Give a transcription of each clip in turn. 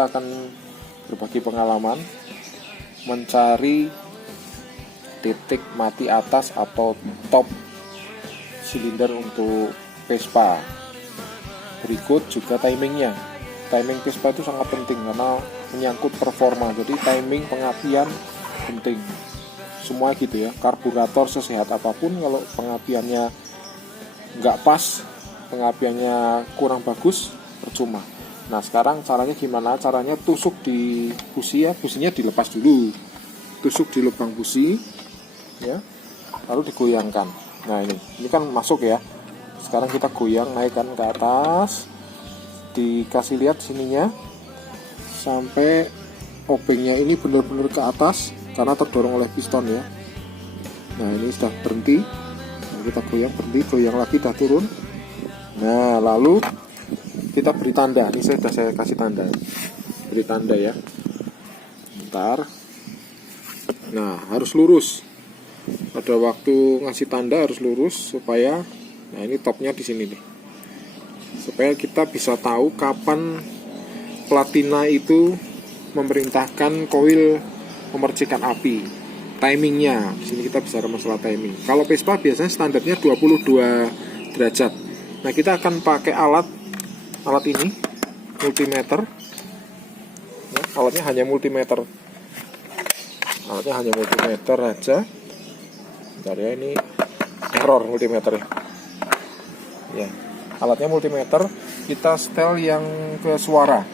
kita akan berbagi pengalaman mencari titik mati atas atau top silinder untuk Vespa. Berikut juga timingnya. Timing Vespa itu sangat penting karena menyangkut performa, jadi timing pengapian penting. Semua gitu ya, karburator sesehat apapun kalau pengapiannya nggak pas, pengapiannya kurang bagus, percuma. Nah sekarang caranya gimana? Caranya tusuk di busi ya, businya dilepas dulu, tusuk di lubang busi ya, lalu digoyangkan. Nah ini kan masuk ya. Sekarang kita goyang, naikkan ke atas, dikasih lihat sininya sampai obengnya ini benar-benar ke atas karena terdorong oleh piston ya. Nah ini sudah berhenti, nah, kita goyang, berhenti, goyang lagi, dah turun. Nah lalu kita beri tanda, ini saya kasih tanda, beri tanda ya, bentar. Nah harus lurus, pada waktu ngasih tanda harus lurus supaya, nah ini topnya di sini nih, supaya kita bisa tahu kapan platina itu memerintahkan koil memercikan api. Timingnya, di sini kita bicara masalah timing. Kalau Vespa biasanya standarnya 22 derajat. Nah kita akan pakai alat ini, multimeter. Ya, alatnya hanya multimeter. Alatnya hanya multimeter aja. Bentar ya, ini error multimeter ya. Ya, alatnya multimeter. Kita setel yang ke suara.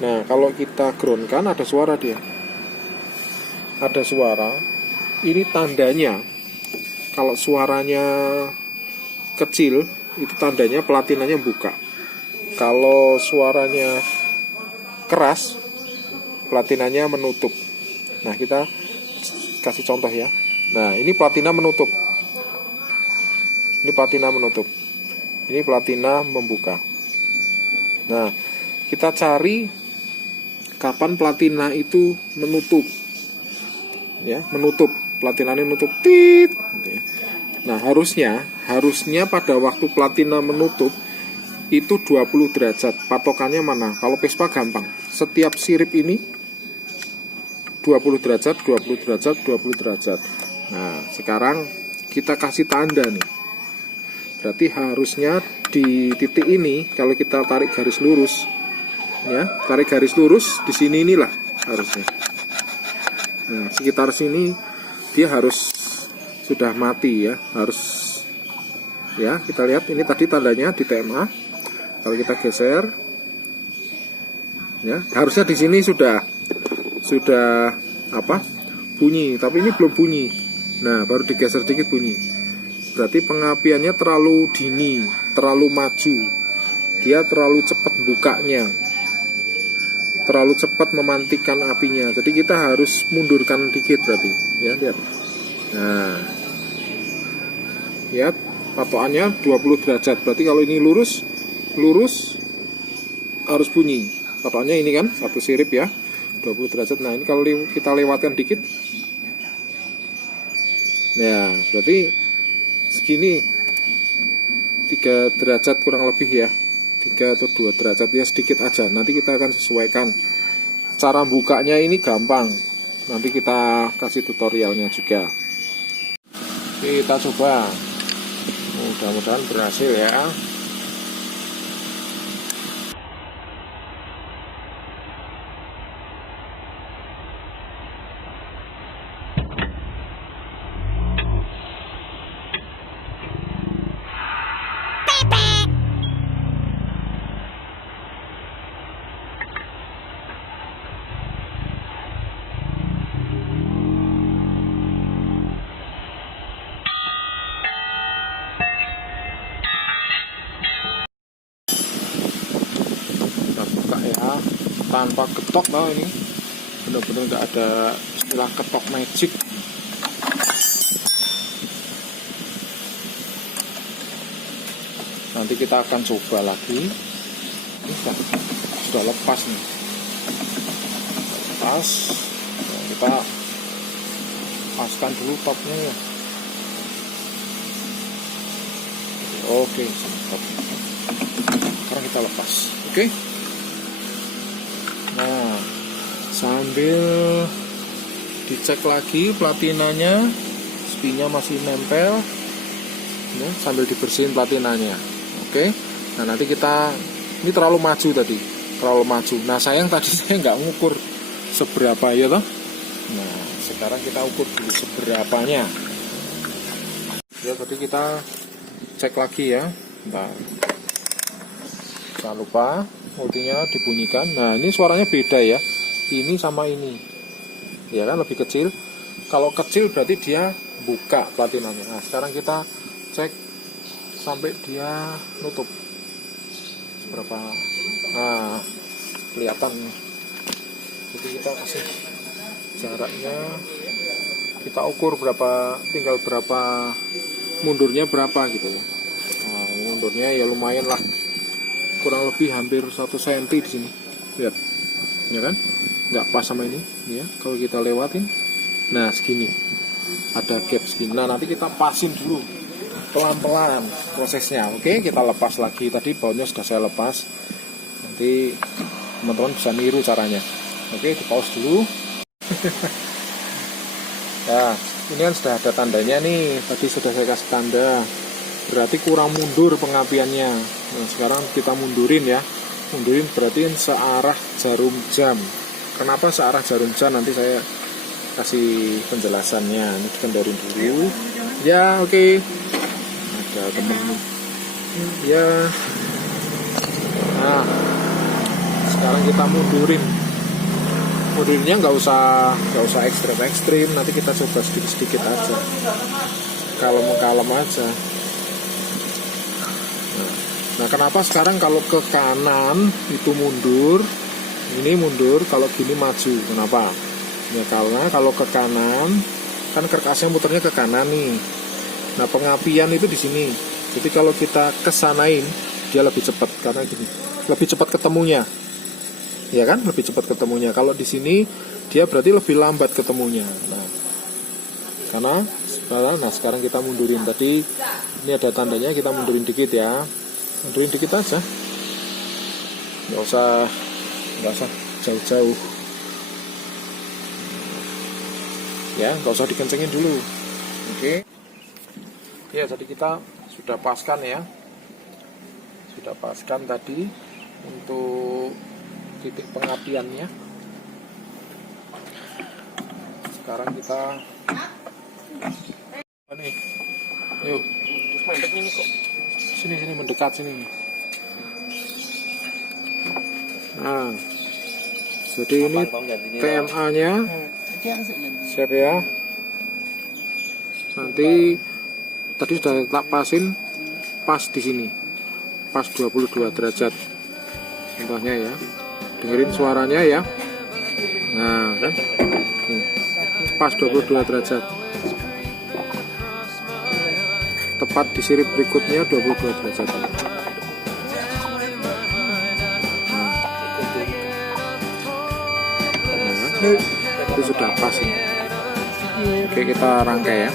Nah kalau kita groundkan ada suara dia, ada suara. Ini tandanya kalau suaranya kecil itu tandanya platinanya buka. Kalau suaranya keras platinanya menutup. Nah kita kasih contoh ya. Nah ini platina menutup, ini platina menutup, ini platina membuka. Nah kita cari kapan platina itu menutup ya, menutup, platinanya menutup tit. Nah harusnya pada waktu platina menutup itu 20 derajat. Patokannya mana? Kalau Vespa gampang, setiap sirip ini 20 derajat, 20 derajat, 20 derajat. Nah sekarang kita kasih tanda nih, berarti harusnya di titik ini kalau kita tarik garis lurus ya, tarik garis lurus di sini inilah harusnya. Nah sekitar sini dia harus sudah mati ya, harus ya. Kita lihat ini tadi tandanya di TMA. Kalau kita geser ya, harusnya di sini sudah apa, bunyi, tapi ini belum bunyi. Nah baru digeser dikit bunyi, berarti pengapiannya terlalu dini, terlalu maju, dia terlalu cepat bukanya, terlalu cepat memantikan apinya. Jadi kita harus mundurkan dikit berarti ya, lihat. Nah ya, patokannya 20 derajat. Berarti kalau ini lurus harus bunyi. Patokannya ini kan satu sirip ya, 20 derajat. Nah ini kalau kita lewatkan dikit, nah berarti segini 3 derajat kurang lebih ya, 3 atau 2 derajat ya, sedikit aja. Nanti kita akan sesuaikan. Cara bukanya ini gampang, nanti kita kasih tutorialnya juga. Kita coba, mudah-mudahan berhasil ya. Tanpa ketok loh, ini benar-benar nggak ada istilah ketok magic. Nanti kita akan coba lagi. Ini sudah lepas nih, lepas. Nah, kita paskan dulu topnya ya. Oke, stop. Sekarang kita lepas. Oke. sambil dicek lagi platinanya, spinnya masih nempel ya, sambil dibersihin platinanya. Oke, nah nanti kita, ini terlalu maju tadi, terlalu maju. Nah sayang tadi saya nggak ngukur seberapa ya toh. Nah sekarang kita ukur dulu seberapanya ya. Tadi kita cek lagi ya. Bentar, jangan lupa multinya dibunyikan. Nah ini suaranya beda ya, ini sama ini ya kan, lebih kecil. Kalau kecil berarti dia buka platinanya. Nah sekarang kita cek sampai dia nutup berapa. Nah kelihatan, jadi kita kasih jaraknya, kita ukur berapa, tinggal berapa mundurnya berapa gitu ya. Nah mundurnya ya lumayan lah, kurang lebih hampir 1 cm di sini. Lihat ya kan, nggak pas sama ini ya. Kalau kita lewatin, nah segini, ada gap segini. Nah nanti kita pasin dulu pelan-pelan prosesnya. Oke, kita lepas lagi. Tadi bautnya sudah saya lepas, nanti teman-teman bisa niru caranya. Oke, di pause dulu. Nah ini kan sudah ada tandanya nih, tadi sudah saya kasih tanda, berarti kurang mundur pengapiannya. Nah sekarang kita mundurin ya, mundurin berarti searah jarum jam. Kenapa searah jarum jam, nanti saya kasih penjelasannya. Ini dikendorin dulu ya. Oke, ada temen ya. Nah sekarang kita mundurinnya nggak usah ekstrim, nanti kita coba sedikit aja, kalem aja. Nah kenapa sekarang kalau ke kanan itu mundur, ini mundur, kalau gini maju. Kenapa? Ya karena kalau ke kanan kan kerkasnya muternya ke kanan nih. Nah pengapian itu di sini. Jadi kalau kita kesanain dia lebih cepat, karena gini, lebih cepat ketemunya. Ya kan, lebih cepat ketemunya. Kalau di sini dia berarti lebih lambat ketemunya. Nah sekarang kita mundurin. Tadi ini ada tandanya, kita mundurin dikit ya. Mundurin dikit aja, nggak usah jauh-jauh ya, nggak usah dikencengin dulu. Oke ya, tadi kita sudah paskan ya, sudah paskan tadi untuk titik pengapiannya. Sekarang kita nih, yuk sini mendekat sini. Nah jadi ini TMA nya siap ya. Nanti tadi sudah tak pasin pas di sini, pas 22 derajat contohnya ya. Dengerin suaranya ya. Nah kan, pas 22 derajat, tepat di sirip berikutnya 22 derajat. Nah, itu sudah pas ini. Oke, kita rangkai ya.